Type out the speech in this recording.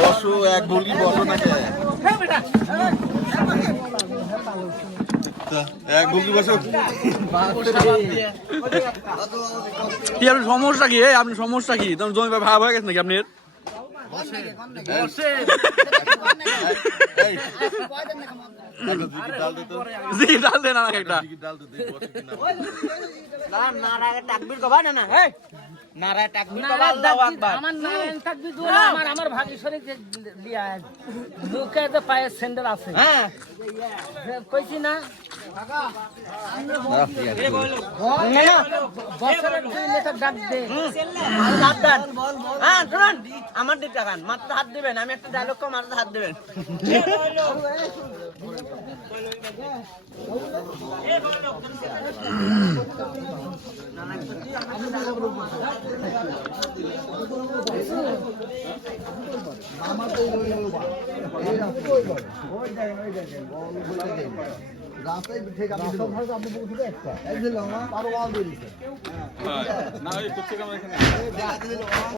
বসো এক মুরগি বসো নাকি এক মুরগি বসো কি আপনার সমস্যা কি আপনার সমস্যা কি তোমার জমি ভাগ হয়ে গেছে নাকি আপনার ডাল দেন আমাকে একটা নারায়ণ তাকবীর কবা না নারায়ণ তাকবীর কবা আল্লাহু আকবার আমার নারায়ণ তাকবীর দোয়া আমার ভাগেশ্বরী দিয়া মুখে তো পায়ের স্যান্ডেল আছে হ্যাঁ কইছি না বছরের 2 লিটার ডাক দে হাত দেন হ্যাঁ শুনুন আমার দিকে তাকান মাত্র হাত দিবেন আমি একটা ডায়লগ কম মাত্র হাত দিবেন রাস্তায় ঠিক আপনি